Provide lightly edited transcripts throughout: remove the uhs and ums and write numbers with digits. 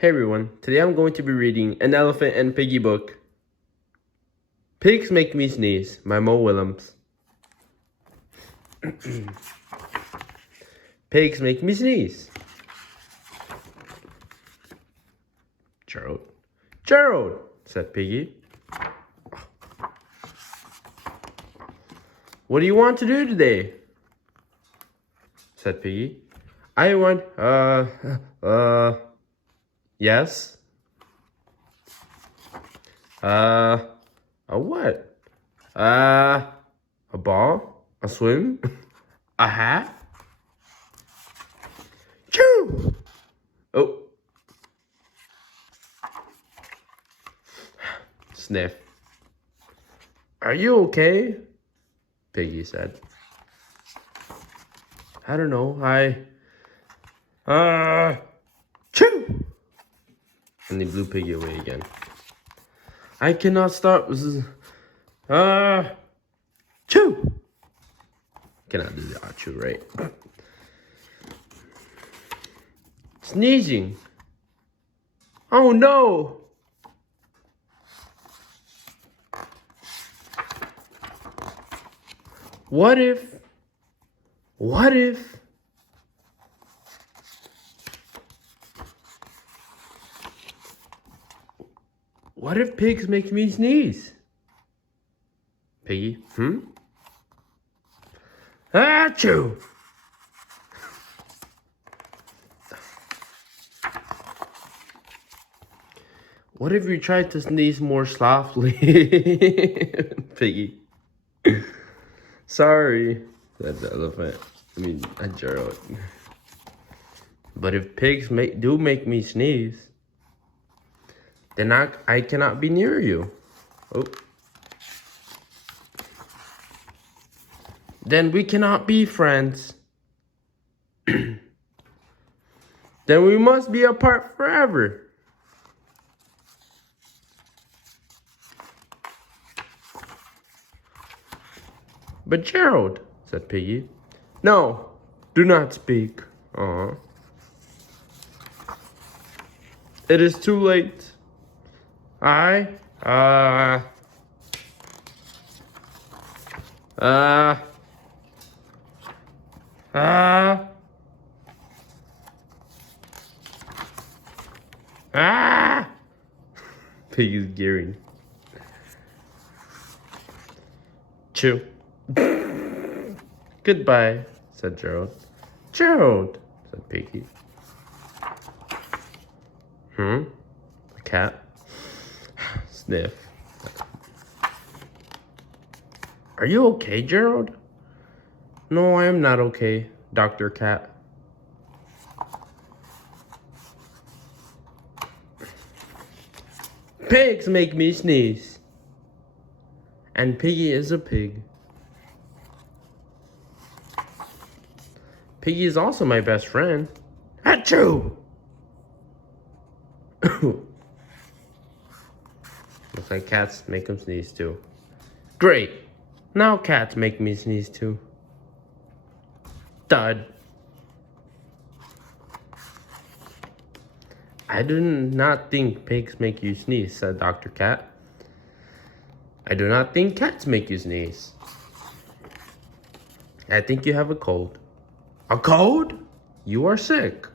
Hey everyone, today I'm going to be reading an Elephant and Piggie book. Pigs Make Me Sneeze by Mo Willems. Pigs make me sneeze. Gerald. Gerald, said Piggie. What do you want to do today? Said Piggie. I want, yes. A what? A ball? A swim? A hat? Choo! Oh. Sniff. Are you okay? Piggie said. I don't know. Choo! And he blew Piggie away again. I cannot stop. Choo! Cannot do the achoo, right? Sneezing. Oh no! What if pigs make me sneeze? Piggie, Achoo! What if you tried to sneeze more softly? Piggie. Sorry, said the elephant. Gerald. But if pigs do make me sneeze, then I cannot be near you. Oh. Then we cannot be friends. Then we must be apart forever. But Gerald, said Piggie. No, do not speak. It is too late. Piggie's gearing. Chew. Goodbye, said Gerald. Gerald, said Piggie. A cat? Sniff. Are you okay, Gerald? No, I am not okay, Dr. Cat. Pigs make me sneeze. And Piggie is a pig. Piggie is also my best friend. Achoo! Looks like cats make him sneeze too. Great! Now cats make me sneeze too. Dud. I do not think pigs make you sneeze, said Dr. Cat. I do not think cats make you sneeze. I think you have a cold. A cold? You are sick.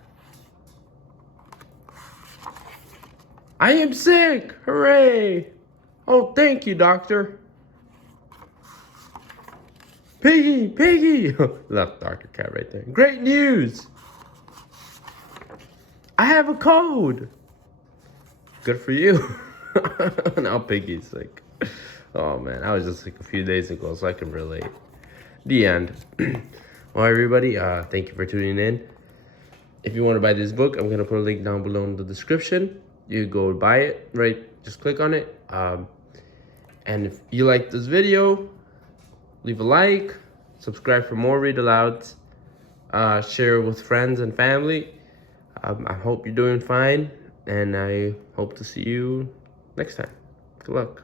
I am sick! Hooray! Oh, thank you, doctor. Piggie! Piggie! Left Dr. Cat right there. Great news! I have a cold! Good for you. Now Piggie's sick. Oh man, I was just sick a few days ago, so I can relate. The end. Well, everybody, thank you for tuning in. If you want to buy this book, I'm going to put a link down below in the description. You go buy it, right? Just click on it. And if you like this video, leave a like, subscribe for more read alouds, share with friends and family. I hope you're doing fine, and I hope to see you next time. Good luck.